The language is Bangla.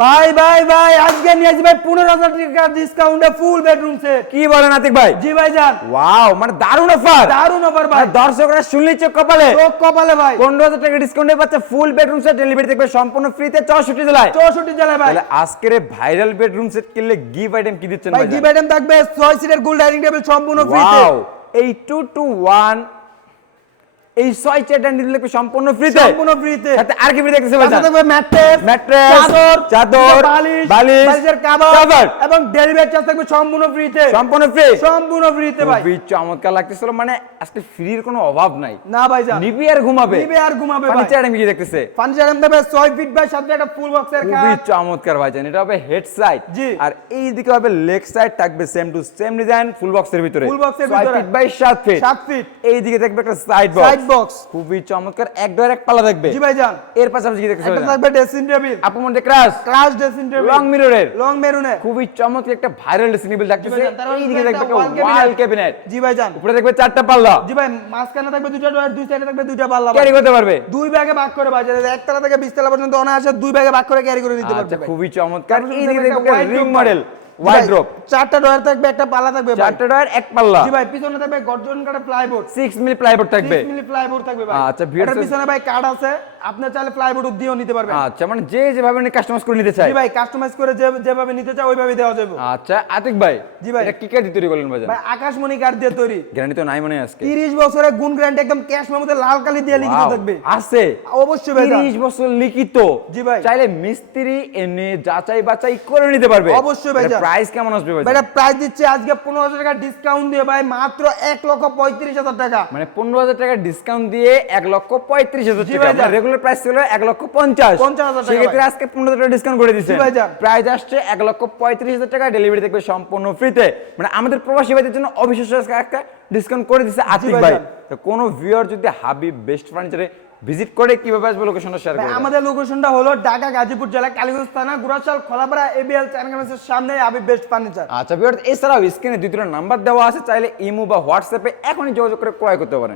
ভাই ভাই ভাই আজকে নিয়ে আসি ভাই 15,000 টাকা ডিসকাউন্টে ফুল বেডরুম সেট। কি বলেন আতিক ভাই? জি ভাই জান। ওয়াও, মানে দারুণ অফার। দারুণ অফার ভাই। দর্শকরা শুনলেই চোখ কপালে। চোখ কপালে ভাই। 15,000 টাকা ডিসকাউন্টে পাচ্ছে ফুল বেডরুম সেট, ডেলিভারি থাকবে সম্পূর্ণ ফ্রিতে 64 জেলায়। 64 জেলায় ভাই। তাহলে আজকের ভাইরাল বেডরুম সেট কিনলে গিফট আইটেম কি দিচ্ছেন ভাই ভাই? গিফট আইটেম থাকবে 6 সিটের গোল্ড ডাইনিং টেবিল সম্পূর্ণ ফ্রিতে। ওয়াও, এই 2-to-1 এই 6 চেয়ার ডাইনিং টেবিল থাকবে সম্পূর্ণ ফ্রিতে। সম্পূর্ণ ফ্রিতে। সাথে আর কি ফ্রি দেখতেছে ভাই? সাথে থাকবে ম্যাট্রেস, চাদর, বালিশ, বালিশের কভার এবং ডেলিভারি চার্জ থাকবে সম্পূর্ণ ফ্রিতে। সম্পূর্ণ ফ্রি। সম্পূর্ণ ফ্রিতে ভাই। খুবই চমৎকার লাগতেছিল, মানে আজকে ফ্রির কোনো অভাব নাই। না ভাই জান। নিবি আর ঘুমাবে। নিবে আর ঘুমাবে ভাই। ফার্নিচার আইটেম কি দেখতেছে? ফার্নিচার আইটেম থাকবে 6 ফিট বাই 7 ফিট একটা ফুল বক্সের খুবই খাট। চমৎকার ভাই জান। এটা হবে হেড সাইড। জি। আর এই দিকে হবে লেগ সাইড, থাকবে same to same design full বক্সের ভিতরে। ফুল বক্সের 6 ভিতরে। Feet by 7 feet. 7 ফিট। এই দিকে থাকবে একটা সাইড বক্স। Side box. খুবই চমৎকার, এক ডোর এক পাল্লা থাকবে। জি ভাই জান। এর পাশাপাশি কি দেখতেছে? একটা থাকবে ড্রেসিং টেবিল। আপু মধ্যে ক্রাশ ক্লাস ড্রেসিং টেবিল। লং মিররের। লং মেরুনের। খুবই চমৎকার একটা ভাইরাল ড্রেসিং টেবিল থাকতেছে। এই দিকে দেখবে একটা ওয়াল ওয়াল ক্যাবিনেট। জি ভাই জান। উপরে দেখবে 4টা পাল্লা। জি ভাই মাঝখানে থাকবে দুইটা ডোর, দুই সাইডে থাকবে দুইটা পাল্লা। ক্যারি করতে পারবে। দুই ভাগে ভাগ করে ভাই, একতলা থেকে 20 তলা পর্যন্ত অনায়াসে দুই ভাগে ভাগ করে ক্যারি করে নিতে পারবে আচ্ছা, ভাই। খুবই চমৎকার। তারপর এই দিকে থাকবে দেখবে একটা রিং wardrobe মডেল ভাই। ওয়ার্ড্রোব। চারটা ডোর থাকবে, একটা পাল্লা থাকবে ভাই। 4টা ডোর এক পাল্লা। জি ভাই পিছনে থাকবে গর্জন কাটা প্লাইবোর্ড। 6 মিলি প্লাইবোর্ড থাকবে। 6 মিলি প্লাইবোর্ড থাকবে ভাই। আচ্ছা, ভিউয়ার্স এটার পিছনে ভাই কার্ড আছে, আপনি চাইলে প্লাইবোর্ড দিয়েও নিতে পারবেন। আচ্ছা, মানে যে যেভাবে কাস্টমাইজ করে নিতে চায়। জি ভাই কাস্টমাইজ করে যেভাবে নিতে চায় ওইভাবে দেওয়া যাবে। আচ্ছা আতিক ভাই। জি ভাই। এটা কি কাঠ দিয়ে তৈরি করলেন ভাই? ভাই আকাশমণি কাঠ দিয়ে তৈরি। গ্যারান্টি তো নাই মনে হয় আজকে। 30 বছরের গুণ গ্যারান্টি, একদম ক্যাশ মেমোতে লাল কালি দিয়ে লিখিত Wow, থাকবে। আছে অবশ্যই ভাই। 30 বছর লিখিত। জি ভাই। চাইলে মিস্ত্রি এনে যাচাই বাছাই করে নিতে পারবে। অবশ্যই ভাই। প্রাইস কেমন আসবে ভাই? ভাই এটা প্রাইস দিচ্ছে আজকে 15,000 টাকা ডিসকাউন্ট দিয়ে ভাই মাত্র 1,35,000 টাকা। মানে 15,000 টাকা ডিসকাউন্ট দিয়ে 1,35,000 জি টাকা। ভাই, মানে রেগুলার প্রাইস ছিল 1,50,000। 50,000 টাকা সেক্ষেত্রে আজকে 15,000 টাকা ডিসকাউন্ট করে দিয়েছেন। জি ভাই যান। প্রাইস আসছে 1,35,000 টাকা, ডেলিভারি থাকবে সম্পূর্ণ ফ্রিতে। মানে আমাদের প্রবাসী ভাইদের জন্য অবিশ্বাস্য একটা ডিসকাউন্ট করে দিয়েছে আতিক ভাই ভাই। যান। তো কোনো ভিউয়ার যদি হাবিব বেস্ট ফার্নিচারে ভিজিট করে কিভাবে আসবে লোকেশনটা শেয়ার ভাই করুন। আমাদের লোকেশনটা হলো ঢাকা গাজীপুর জেলা কালীগঞ্জ থানা গুরাশাল খোলাপাড়া এবিএল চায়নাগামের সামনে আবিব বেস্ট ফার্নিচার। আচ্ছা ভিউয়ার, এছাড়াও স্ক্রিনে দুটো নাম্বার দেওয়া আছে, চাইলে ইমো বা হোয়াটসঅ্যাপে এখনই যোগাযোগ করে ক্রয় করতে পারেন।